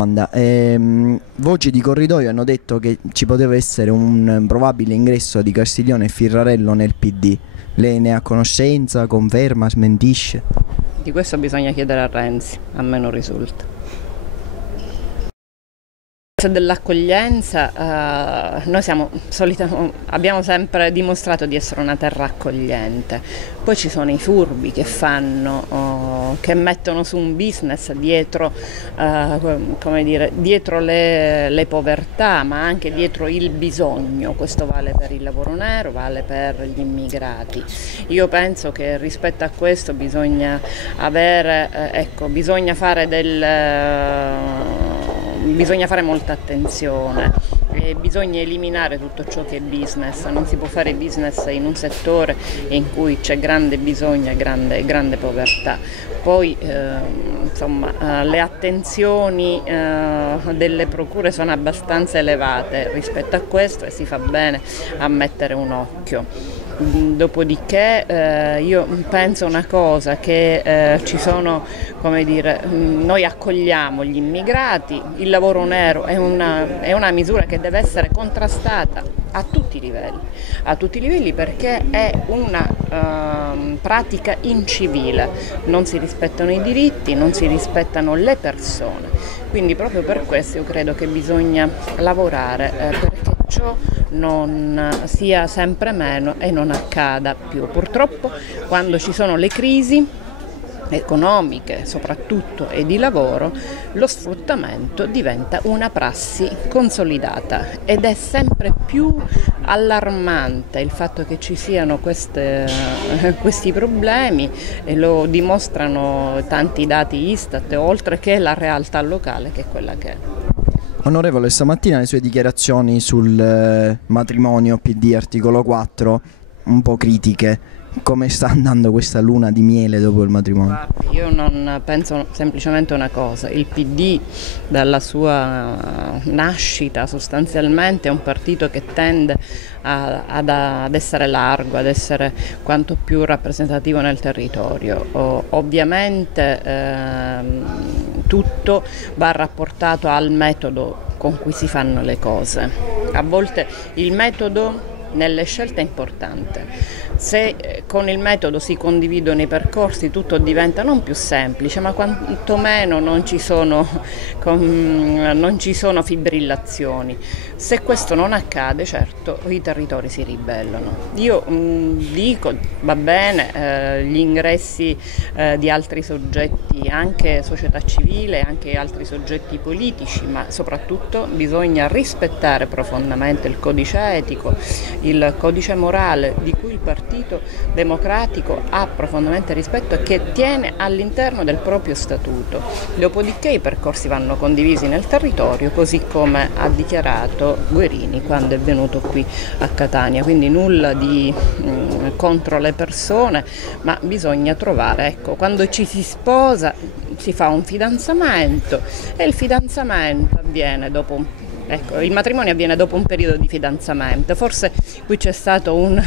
Voci di corridoio hanno detto che ci poteva essere un probabile ingresso di Castiglione e Firrarello nel PD. Lei ne ha conoscenza, conferma, smentisce? Di questo bisogna chiedere a Renzi, a me non risulta. Dell'accoglienza, noi abbiamo sempre dimostrato di essere una terra accogliente, poi ci sono i furbi che che mettono su un business dietro, dietro le povertà, ma anche dietro il bisogno. Questo vale per il lavoro nero, vale per gli immigrati. Io penso che rispetto a questo bisogna fare molta attenzione e bisogna eliminare tutto ciò che è business. Non si può fare business in un settore in cui c'è grande bisogno e grande povertà. Poi le attenzioni delle procure sono abbastanza elevate rispetto a questo e si fa bene a mettere un occhio. Dopodiché io penso una cosa, che noi accogliamo gli immigrati, il lavoro nero è una misura che deve essere contrastata a tutti i livelli perché è una pratica incivile, non si rispettano i diritti, non si rispettano le persone, quindi proprio per questo io credo che bisogna lavorare perché ciò non sia sempre meno e non accada più. Purtroppo quando ci sono le crisi economiche soprattutto e di lavoro, lo sfruttamento diventa una prassi consolidata ed è sempre più allarmante il fatto che ci siano questi problemi, e lo dimostrano tanti dati Istat, oltre che la realtà locale che è quella che è. Onorevole, stamattina le sue dichiarazioni sul matrimonio PD articolo 4 un po' critiche. Come sta andando questa luna di miele dopo il matrimonio? Io non penso semplicemente una cosa: il PD dalla sua nascita sostanzialmente è un partito che tende ad essere largo, ad essere quanto più rappresentativo nel territorio. Ovviamente tutto va rapportato al metodo con cui si fanno le cose. A volte il metodo nelle scelte è importante. Se con il metodo si condividono i percorsi, tutto diventa non più semplice, ma quantomeno non ci sono fibrillazioni. Se questo non accade, certo, i territori si ribellano. Io dico, va bene, gli ingressi di altri soggetti, anche società civile, anche altri soggetti politici, ma soprattutto bisogna rispettare profondamente il codice etico, il codice morale di cui il Partito Democratico ha profondamente rispetto e che tiene all'interno del proprio statuto. Dopodiché i percorsi vanno condivisi nel territorio, così come ha dichiarato Guerini quando è venuto qui a Catania. Quindi nulla di contro le persone, ma bisogna trovare, quando ci si sposa si fa un fidanzamento e il fidanzamento avviene dopo il matrimonio avviene dopo un periodo di fidanzamento. Forse qui c'è stato un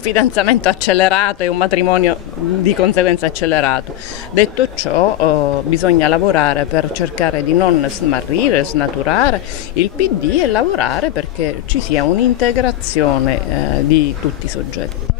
fidanzamento accelerato e un matrimonio di conseguenza accelerato. Detto ciò, bisogna lavorare per cercare di non smarrire, snaturare il PD e lavorare perché ci sia un'integrazione di tutti i soggetti.